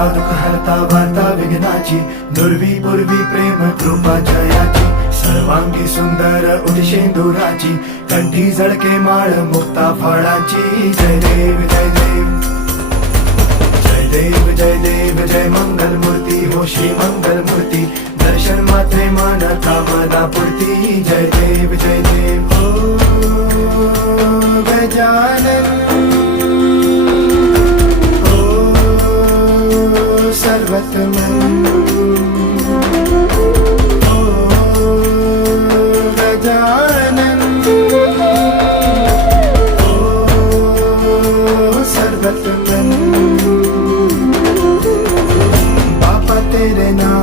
हरता दुःख हरता वार्ता विघ्नाची, दुर्वी पूर्वी प्रेम कृपा जयाची, सर्वांगी सुंदर उदिशेंदुराची, कंठी झळके माळ मुक्ता फळाची. जय देव जय देव जय देव जय देव जय मंगल मूर्ती हो श्री मंगल मूर्ती, दर्शन मात्रे मन कामना पूर्ती. जय देव जय देव हो गजानन हो सर्वतमन हो गजानन हो सर्वतमन. तेरे नाम